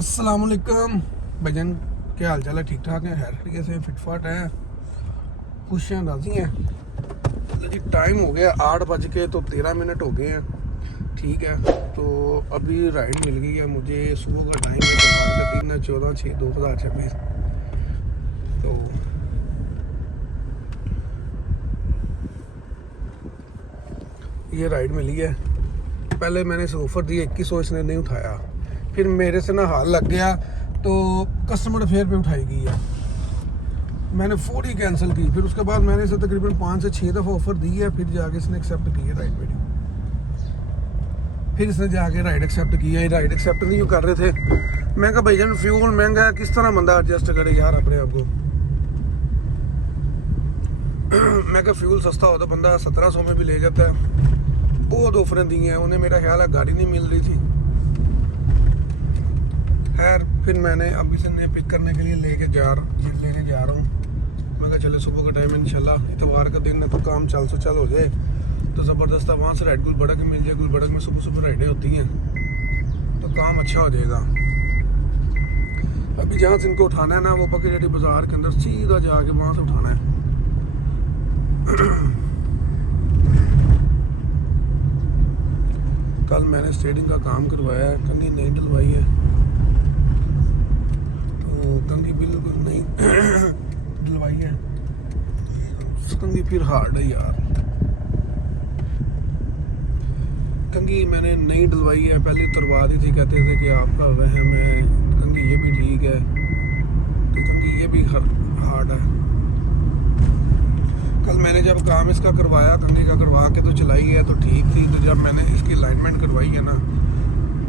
अस्सलाम वालेकुम भजन, क्या हाल चाल है? ठीक ठाक है, खैर तरीके से फिटफाट है, खुश हैं, राजी हैं। जी टाइम हो गया 8:13 हो गए हैं। ठीक है, तो अभी राइड मिल गई है मुझे। सुबह का टाइम है, 3/14/6/2026। तो ये राइड मिली है। पहले मैंने इसे ऑफ़र दी 2100, इसने नहीं उठाया। फिर मेरे से ना हाल लग गया, तो कस्टमर फेयर पे उठाई गई है। मैंने फौरी कैंसिल की। फिर उसके बाद मैंने इसे तकरीबन 5 से 6 दफ़ा ऑफ़र दी है, फिर जाके इसने एक्सेप्ट की है राइड मेरी। फिर इसने जाके राइड एक्सेप्ट किया है। राइड एक्सेप्ट नहीं कर रहे थे। मैं कहा भाईजान फ्यूल महंगा है, किस तरह बंदा एडजस्ट करे यार अपने आप को। मैं कहा फ्यूल सस्ता हो तो बंदा 1700 में भी ले जाता है। बहुत ऑफरें दी हैं उन्हें, मेरा ख्याल है गाड़ी नहीं मिल रही थी। खैर फिर मैंने अब इसे पिक करने के लिए लेने जा रहा हूँ। मैं कहा चले सुबह का टाइम इंशाल्लाह, इतवार का दिन है तो काम चल हो जाए तो ज़बरदस्त है। वहाँ से राइड गुलबर्गा की मिल जाए। गुलबर्गा में सुबह सुबह राइडें होती हैं तो काम अच्छा हो जाएगा। अभी जहाँ से इनको उठाना है ना, वो बकेरेडी बाज़ार के अंदर सीधा जाके वहाँ से उठाना है। कल मैंने स्टेडिंग का काम करवाया है, कंघी नहीं डलवाई है, तो कंघी बिल्कुल नहीं डलवाई है। कंघी फिर हार्ड है यार। कंघी मैंने नहीं डलवाई है, पहले उतरवा दी थी। कहते थे कि आपका वहम है, कंघी ये भी ठीक है, तो कंघी ये भी हार्ड है। कल मैंने जब काम इसका करवाया, कंघी का करवा के तो चलाई है तो ठीक थी। तो जब मैंने इसकी अलाइनमेंट करवाई है ना,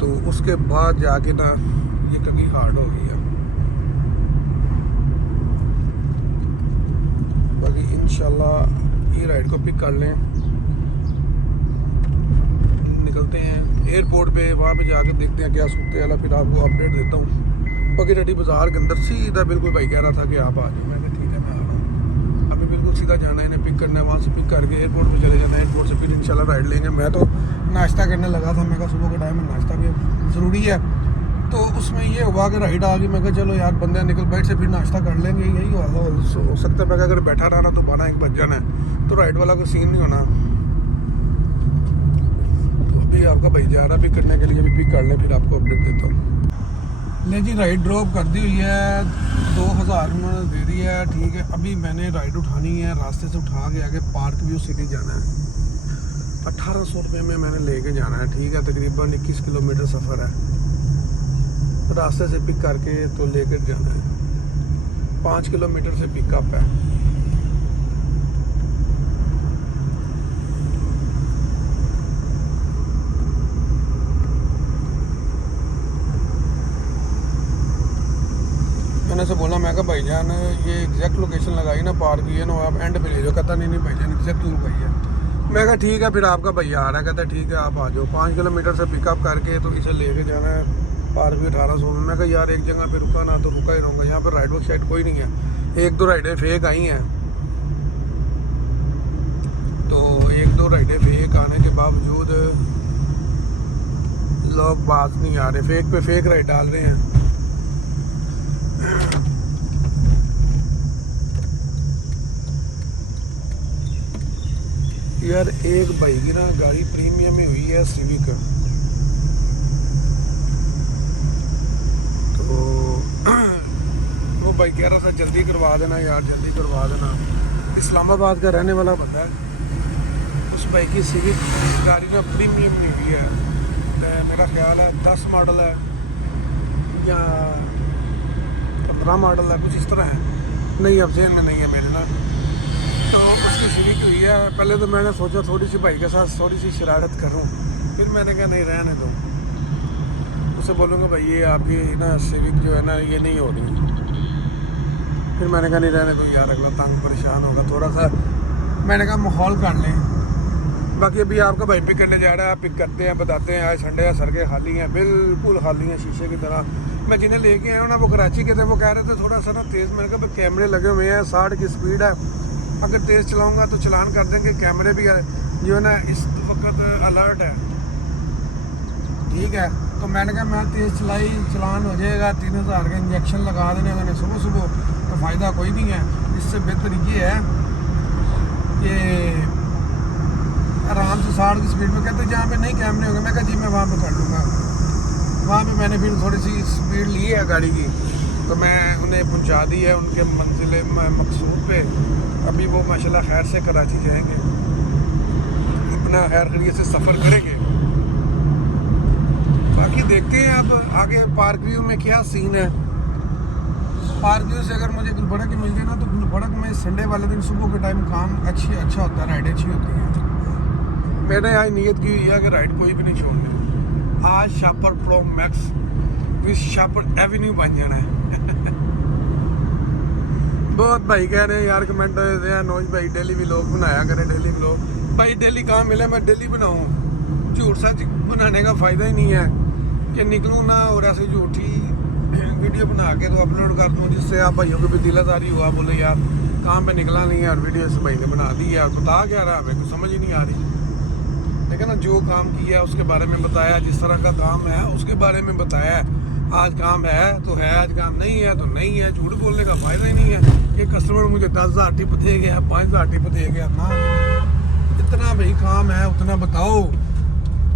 तो उसके बाद जाके ना ये कंघी हार्ड हो गई है। बाकी इंशाल्लाह ये राइड को पिक कर लें, निकलते हैं एयरपोर्ट पे। वहाँ पे जाकर देखते हैं क्या सूरत हाल है, फिर आपको अपडेट देता हूँ। बकेरेडी बाज़ार के अंदर सीधा बिल्कुल भाई कह रहा था कि आप आ जाओ। मैंने ठीक है मैं आ रहा हूँ। अभी बिल्कुल सीधा जाना है, इन्हें पिक करना है, वहाँ से पिक करके एयरपोर्ट पे चले जाना है। एयरपोर्ट से फिर इंशाल्लाह राइड लेंगे। मैं तो नाश्ता करने लगा था, मैं कहा सुबह का टाइम है, नाश्ता भी ज़रूरी है। तो उसमें ये हुआ कि राइड आ गई। मैं कहा चलो यार बंदे निकल बैठ से फिर नाश्ता कर लेंगे, यही हो सकता है। मैं अगर बैठा रहना तो 12-1 बज जाना है, तो राइड वाला कोई सीन नहीं होना। तो अभी आपका भाई जा रहा पिक करने के लिए, अभी पिक कर लें फिर आपको अपडेट देता हूँ। ले जी राइड ड्रॉप कर दी हुई है, 2000 उन्होंने दे दी है। ठीक है, अभी मैंने राइड उठानी है, रास्ते से उठा के आगे पार्क व्यू सिटी जाना है। 1800 रुपये में मैंने लेके जाना है। ठीक है, तकरीबन 21 किलोमीटर सफ़र है। रास्ते से पिक करके तो लेकर जाना है। 5 किलोमीटर से पिकअप है। मैंने से बोला, मैं कहा भाईजान ये एग्जैक्ट लोकेशन लगाई ना पार्क की है ना, आप एंड पे ले जाओ। कहता नहीं भाईजान एग्जैक्ट लगाई है। मैं कहा ठीक है, फिर आपका भैया आ रहा है। कहता ठीक है आप आ जाओ। 5 किलोमीटर से पिकअप करके तो इसे लेके जाना है पार्क भी 1800 में। मैं कहा यार एक जगह पे रुका ना तो रुका ही रहूँगा, यहाँ पर राइड वर्क साइड कोई नहीं है। 1-2 राइडें फेक आई हैं, तो 1-2 राइडें फेक आने के बावजूद लोग बात नहीं आ रहे, फेक पे फेक राइड डाल रहे हैं। यार एक भाई की ना गाड़ी प्रीमियम में हुई है, सिविक। तो वो भाई कह रहा था जल्दी करवा देना यार, जल्दी करवा देना। इस्लामाबाद का रहने वाला बंदा है। उस भाई की सिविक गाड़ी ना प्रीमियम में हुई है। मेरा ख्याल है 10 मॉडल है या 15 मॉडल है, कुछ इस तरह है। नहीं अब जेन में नहीं है मेरे ना। तो उसकी सिविक हुई है। पहले तो मैंने सोचा थोड़ी सी भाई के साथ थोड़ी सी शरारत करूं, फिर मैंने कहा नहीं रहने दो। उसे बोलूँगा भाई ये आपकी ना सिविक जो है ना ये नहीं हो रही। फिर मैंने कहा नहीं रहने दो यार, अगला तंग परेशान होगा थोड़ा सा। मैंने कहा माहौल कर लें। बाकी अभी आपका भाई पिक करने जा रहा है, पिक करते हैं, बताते हैं। आज संडे है, सड़कें खाली हैं, बिल्कुल खाली हैं शीशे की तरह। मैं जिन्हें लेके आया हूँ ना वो कराची के थे, वो कह रहे थे थोड़ा सा ना तेज़। मैंने कहा कैमरे लगे हुए हैं, 60 की स्पीड है, अगर तेज़ चलाऊंगा तो चलान कर देंगे। कैमरे भी जो है ना इस वक्त अलर्ट है। ठीक है, तो मैंने कहा मैं तेज़ चलाई, चलान हो जाएगा, 3000 का इंजेक्शन लगा देने मैंने सुबह सुबह, तो फ़ायदा कोई नहीं है। इससे बेहतर ये है कि आराम से 60 की स्पीड में, कहते जहाँ पे नहीं कैमरे होंगे, मैं कहा जी मैं वहाँ पे कर लूँगा। वहाँ पे मैंने फिर थोड़ी सी स्पीड ली है गाड़ी की, तो मैं उन्हें पहुँचा दी है उनके मंजिल मकसूद पे। अभी वो माशाल्लाह खैर से कराची जाएंगे, अपना खैर खैरियत से सफ़र करेंगे। बाकी देखते हैं अब आगे पार्क व्यू में क्या सीन है। पार्क व्यू से अगर मुझे गुलबर्ग मिल जाए ना, तो गुलबर्ग में संडे वाले दिन सुबह के टाइम काम अच्छा होता है, राइड अच्छी होती है। मैंने आज नियत की हुई है कि राइड कोई भी नहीं छोड़नी। आज शापर प्रो मैक्स विद शापर एवेन्यू बन जाना है। बहुत भाई कह रहे हैं यार, कमेंट देते हैं नौज भाई डेली व्लॉग बनाया करें, डेली व्लॉग। भाई डेली कहाँ मिले मैं डेली बनाऊँ, झूठ सच बनाने का फ़ायदा ही नहीं है कि निकलूँ ना और ऐसे झूठी वीडियो बना के तो अपलोड कर दूँ, जिससे आप भाइयों को भी दिलासारी हुआ, बोले यार काम पे निकला नहीं है और वीडियो इस भाई ने बना दी है और बता क्या रहा है, हमें कुछ समझ ही नहीं आ रही। लेकिन ना जो काम किया है उसके बारे में बताया, जिस तरह का काम है उसके बारे में बताया। आज काम है तो है, आज काम नहीं है तो नहीं है। झूठ बोलने का फ़ायदा ही नहीं है कि कस्टमर मुझे 10,000 टिप दे गया, 5,000 टिप दे गया ना। इतना भाई काम है उतना बताओ।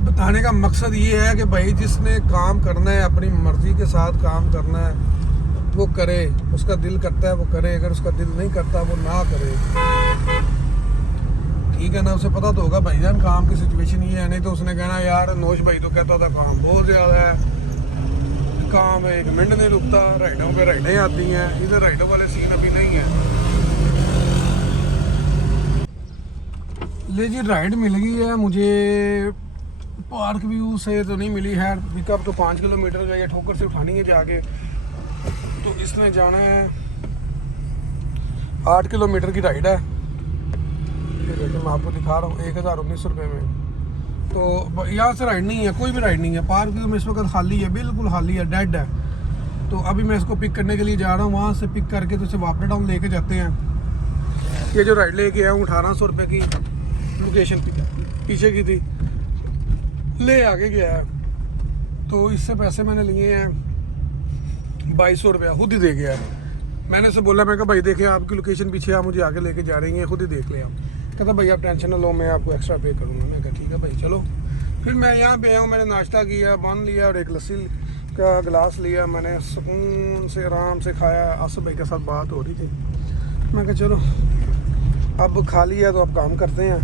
बताने का मकसद ये है कि भाई जिसने काम करना है, अपनी मर्ज़ी के साथ काम करना है, वो करे। उसका दिल करता है वो करे, अगर उसका दिल नहीं करता वो ना करे, ठीक है ना। उसे पता तो होगा भाईजान काम की सिचुएशन ये है, नहीं तो उसने कहना यार नौश भाई तो कहता था काम बहुत ज़्यादा है, काम एक मिनट नहीं रुकता, राइडों पे राइडें आती हैं। इधर राइडों वाले सीन अभी नहीं है। ले जी राइड मिल गई है मुझे, पार्क व्यू से तो नहीं मिली है। पिकअप तो 5 किलोमीटर का, ये ठोकर से उठानी है जाके, तो इसने जाना है 8 किलोमीटर की राइड है। ये देखिए मैं आपको दिखा रहा हूँ 1019 रुपये में। तो यहाँ से राइड नहीं है, कोई भी राइड नहीं है। पार्क व्यू में इस वक्त खाली है, बिल्कुल खाली है, डेड है। तो अभी मैं इसको पिक करने के लिए जा रहा हूँ, वहाँ से पिक करके तो इसे वापस टाउन लेके जाते हैं। ये जो राइड लेके आया हूँ 1800 रुपये की, लोकेशन पीछे की थी, ले आगे गया है। तो इससे पैसे मैंने लिए हैं 2200 रुपया, खुद ही दे गया है। मैंने से बोला, मैं कहा भाई देखिए आपकी लोकेशन पीछे आप मुझे आगे लेके जा रही हैं, खुद ही देख ले आप। कहता भाई आप टेंशन ना लो, मैं आपको एक्स्ट्रा पे करूँगा। मैं कहा ठीक है भाई चलो। फिर मैं यहाँ पे आया हूँ, मैंने नाश्ता किया, बन लिया और एक लस्सी का गिलास लिया। मैंने सुकून से आराम से खाया। आसफ भाई के साथ बात हो रही थी, मैं कहा चलो अब खा लिया तो अब काम करते हैं।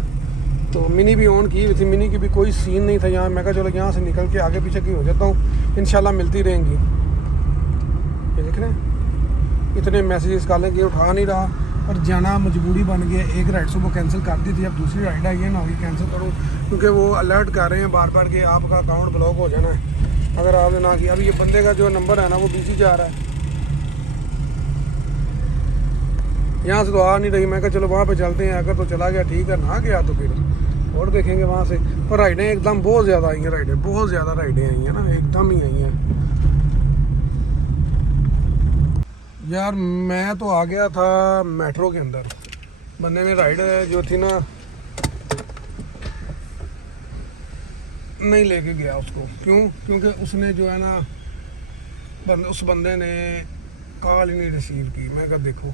तो मिनी भी ऑन की हुई थी, मिनी की भी कोई सीन नहीं था यहाँ। मैं कहा चलो यहाँ से निकल के आगे पीछे की हो जाता हूँ, इंशाल्लाह मिलती रहेंगी। ये देख रहे हैं इतने मैसेजेस काले कि उठा नहीं रहा, और जाना मजबूरी बन गया। एक राइड सुबह कैंसिल कर दी थी, अब दूसरी राइड है, ये ना होगी कैंसिल करूँ, क्योंकि वो अलर्ट कर रहे हैं बार बार कि आपका अकाउंट ब्लॉक हो जाना है अगर आपने ना किया। अभी ये बंदे का जो नंबर है ना वो बिजी जा रहा है, यहाँ से तो आ नहीं रही। मैं कहा चलो वहाँ पे चलते हैं, अगर तो चला गया ठीक है, ना गया तो फिर और देखेंगे वहाँ से। पर राइडें एकदम बहुत ज़्यादा आई हैं, राइडें बहुत ज़्यादा राइडें आई हैं ना, एकदम ही आई हैं यार। मैं तो आ गया था मेट्रो के अंदर, बंदे ने राइड जो थी ना नहीं लेके गया उसको। क्यों? क्योंकि उसने जो है ना उस बंदे ने कॉल ही नहीं रिसीव की। मैं कहा देखो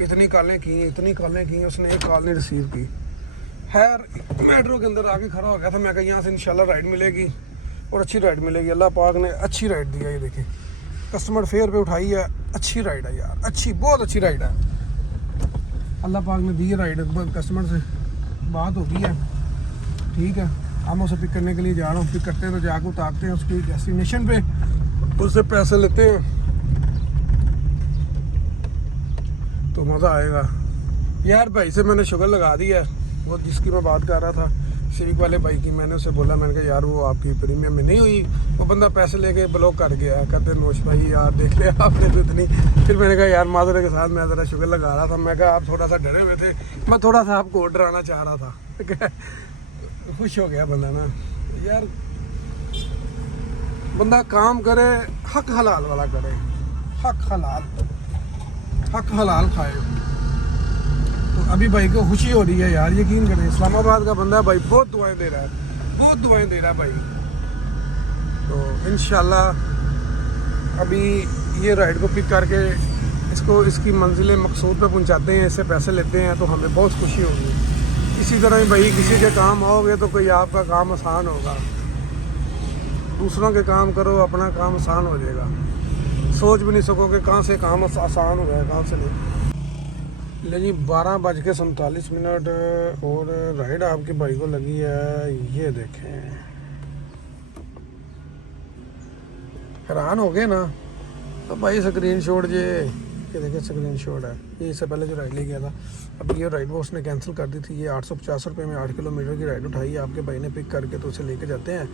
इतनी कॉलें की उसने एक कॉल नहीं रिसीव की। खैर मेट्रो के अंदर आके खड़ा हो गया था। मैं कहा यहाँ से इंशाल्लाह राइड मिलेगी और अच्छी राइड मिलेगी। अल्लाह पाक ने अच्छी राइड दी है। ये देखें कस्टमर फेयर पे उठाई है, अच्छी राइड है यार, अच्छी बहुत अच्छी राइड है। अल्लाह पाक ने दी है राइड। कस्टमर से बात होती है, ठीक है। हम उसे पिक करने के लिए जा रहा हूँ, पिक करते हैं तो जाकर उतारते हैं उसकी डेस्टिनेशन पे, उससे पैसे लेते हैं तो मज़ा आएगा यार। भाई से मैंने शुगर लगा दी है, वो जिसकी मैं बात कर रहा था सिविक वाले भाई की। मैंने उसे बोला, मैंने कहा यार वो आपकी प्रीमियम में नहीं हुई। वो बंदा पैसे लेके ब्लॉक कर गया। कहते नौश भाई यार देख लिया आपने तो इतनी। फिर मैंने कहा यार माजरे के साथ मैं ज़रा शुगर लगा रहा था। मैं कहा आप थोड़ा सा डरे हुए थे, मैं थोड़ा सा आपको डराना चाह रहा था। खुश हो गया बंदा ना यार। बंदा काम करे हक हलाल वाला करे, हक हलाल खाए। तो अभी भाई को खुशी हो रही है यार, यकीन करें। इस्लामाबाद का बंदा भाई बहुत दुआएं दे रहा है, बहुत दुआएं दे रहा है भाई। तो इंशाल्लाह अभी ये राइड को पिक करके इसको इसकी मंजिल मकसूद पे पहुंचाते हैं, इससे पैसे लेते हैं, तो हमें बहुत खुशी होगी। इसी तरह ही भाई किसी के काम आओगे तो कोई आपका काम आसान होगा, दूसरों के काम करो अपना काम आसान हो जाएगा। सोच भी नहीं सकोगे कहाँ से काम आसान हो गया, कहाँ से नहीं। ले जी 12:47 और राइड आपके भाई को लगी है, ये देखें, हैरान हो गए ना। तो भाई स्क्रीन शॉट ये देखिए स्क्रीन शॉट है, ये इससे पहले जो राइड ले गया था। अब ये राइड वो उसने कैंसिल कर दी थी। ये 850 रुपये में 8 किलोमीटर की राइड उठाई है, आपके भाई ने पिक करके तो उसे लेके जाते हैं।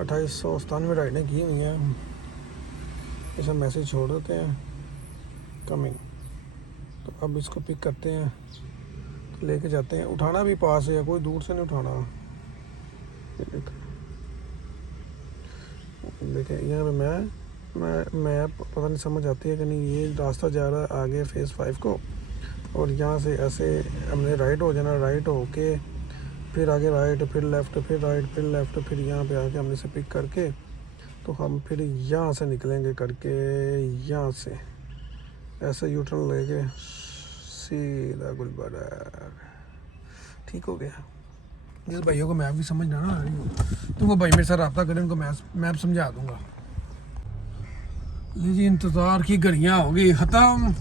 2897 राइडें की हुई हैं, इसे मैसेज छोड़ देते हैं कमिंग। तो अब इसको पिक करते हैं, तो लेके जाते हैं। उठाना भी पास है, कोई दूर से नहीं उठाना। देखिए यहाँ पे मैं पता नहीं समझ आती है कि नहीं। ये रास्ता जा रहा है आगे फेज़ 5 को, और यहाँ से ऐसे हमने राइट हो जाना, राइट होके फिर आगे राइट, फिर लेफ़्ट, फिर राइट, फिर लेफ़्ट, फिर यहाँ पे आके हमने से पिक करके तो हम फिर यहाँ से निकलेंगे करके, यहाँ से ऐसे यू टर्न लेके सीधा गुलबर्गा। ठीक हो गया। जिस भाइयों को मैप भी समझ ना आ रही हो तो वो भाई मेरे साथ रब्ता करें, उनको मैप समझा दूँगा। लीजिए इंतज़ार की घड़ियाँ हो गई ख़त्म,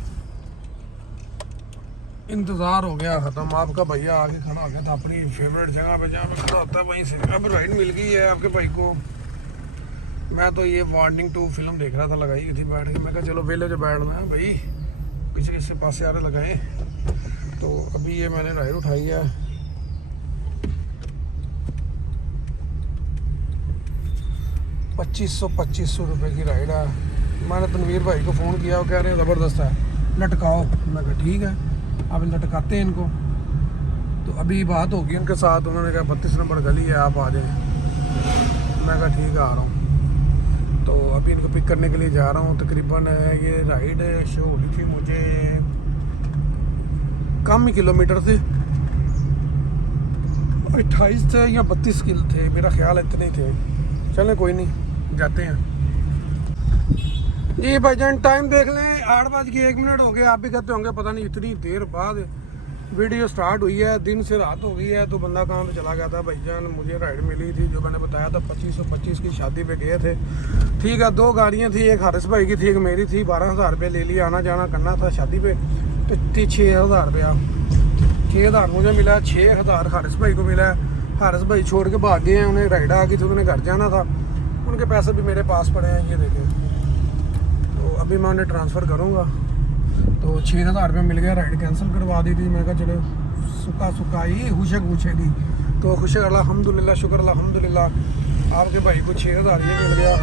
इंतज़ार हो गया ख़त्म। आपका भैया आगे खड़ा हो गया था अपनी फेवरेट जगह पे, जहाँ पे खड़ा होता है वहीं से। अब राइड मिल गई है आपके भाई को। मैं तो ये वार्निंग 2 फिल्म देख रहा था, लगाई हुई थी बैठ के। मैं कहा चलो वेले जो बैठना है भाई, पीछे किससे पासे आ रहे लगाए। तो अभी ये मैंने राइड उठाई है, 2500 रुपये की राइड है। मैंने तनवीर भाई को फ़ोन किया, वो कह रहे हैं ज़बरदस्त है, लटकाओ। मैं कहा ठीक है, अब लटकाते हैं इनको। तो अभी बात होगी उनके साथ, उन्होंने कहा 32 नंबर गली है, आप आ जाएं। मैं कहा ठीक है आ रहा हूँ। तो अभी इनको पिक करने के लिए जा रहा हूँ। तकरीबन ये राइड शो हो रही थी मुझे कम ही किलोमीटर थे, 28 थे या 32 किल थे, मेरा ख्याल इतने थे। चलें कोई नहीं, जाते हैं जी। भाईजान टाइम देख लें, 8:01 हो गए। आप भी कहते होंगे पता नहीं इतनी देर बाद वीडियो स्टार्ट हुई है, दिन से रात हो गई है। तो बंदा कहाँ पे चला गया था भाईजान। मुझे राइड मिली थी जो मैंने बताया था, 2525 की शादी पे गए थे। ठीक है, 2 गाड़ियाँ थी, एक हारिस भाई की थी, एक मेरी थी। 12,000 रुपये ले लिया, आना जाना करना था शादी पे। तो 6,000 रुपया 6,000 मुझे मिला, 6,000 हारिस भाई को मिला। हारिस भाई छोड़ के भाग गए हैं, उन्हें राइड आ गई थी, उन्हें घर जाना था। उनके पैसे भी मेरे पास पड़े हैं, ये देखें। तो अभी मैं उन्हें ट्रांसफ़र करूँगा। तो 6,000 रुपये मिल गया, राइड कैंसिल करवा दी थी। मैं कहा चलो सुखा ही खुशक पूछेगी। तो खुशक अल्हम्दुलिल्लाह, शुक्र अल्हम्दुलिल्लाह, आपके भाई को 6,000 ये मिल गया।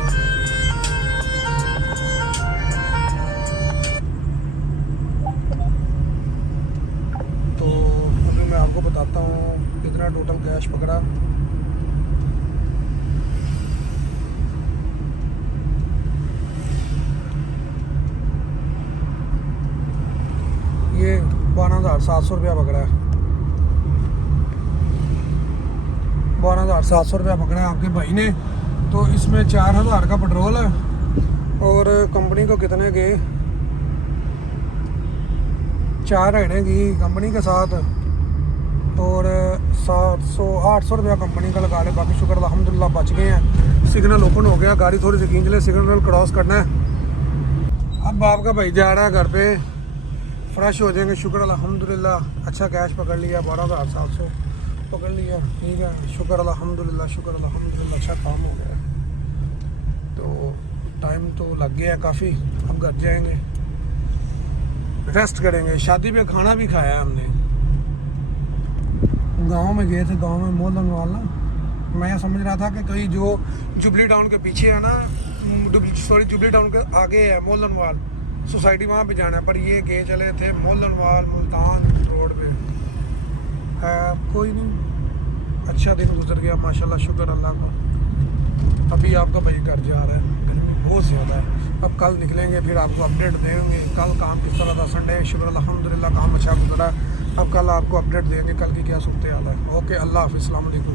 तो अभी मैं आपको बताता हूँ कितना टोटल कैश पकड़ा। ये 12,700 रुपया पकड़ा है, 12,700 रुपया पकड़ा है आपके भाई ने। तो इसमें 4,000 का पेट्रोल है, और कंपनी को कितने गए, 4 राइडें की कंपनी के साथ, और 800 रुपया कंपनी का लगा ले। बाकी शुक्र अल्हम्दुलिल्लाह बच गए हैं। सिग्नल ओपन हो गया, गाड़ी थोड़ी सी खींच ले, सिग्नल क्रॉस करना है। अब आपका भाई जा रहा है घर पे, फ्रेश हो जाएंगे। शुक्र अल्हम्दुलिल्लाह, अच्छा कैश पकड़ लिया, 12,700 पकड़ लिया। ठीक है, शुक्र अल्हम्दुलिल्लाह, शुक्र अल्हम्दुलिल्लाह, अच्छा काम हो गया। तो टाइम तो लग गया काफ़ी, अब घर जाएंगे, रेस्ट करेंगे। शादी पे खाना भी खाया हमने, गांव में गए थे, गांव में मोहल्ला वाला। मैं समझ रहा था कि कहीं जो जुबली टाउन के पीछे है ना, जुबली टाउन के आगे है मोहल्लनवाल सोसाइटी, वहाँ पे जाना है। पर ये गए चले थे मोहल्लनवाल मुल्तान रोड पे। कोई नहीं, अच्छा दिन गुजर गया माशाल्लाह, शुक्र अल्लाह का। अभी आपका भाई घर जा रहा है, गर्मी बहुत ज़्यादा है। अब कल निकलेंगे, फिर आपको अपडेट देंगे कल काम किस तरह था। संडे शुक्र अल्हम्दुलिल्लाह काम अच्छा गुजरा है। अब कल आपको अपडेट देंगे कल की क्या सूरत हाल है। ओके, अल्लाह हाफ़िज़, अस्सलाम वालेकुम।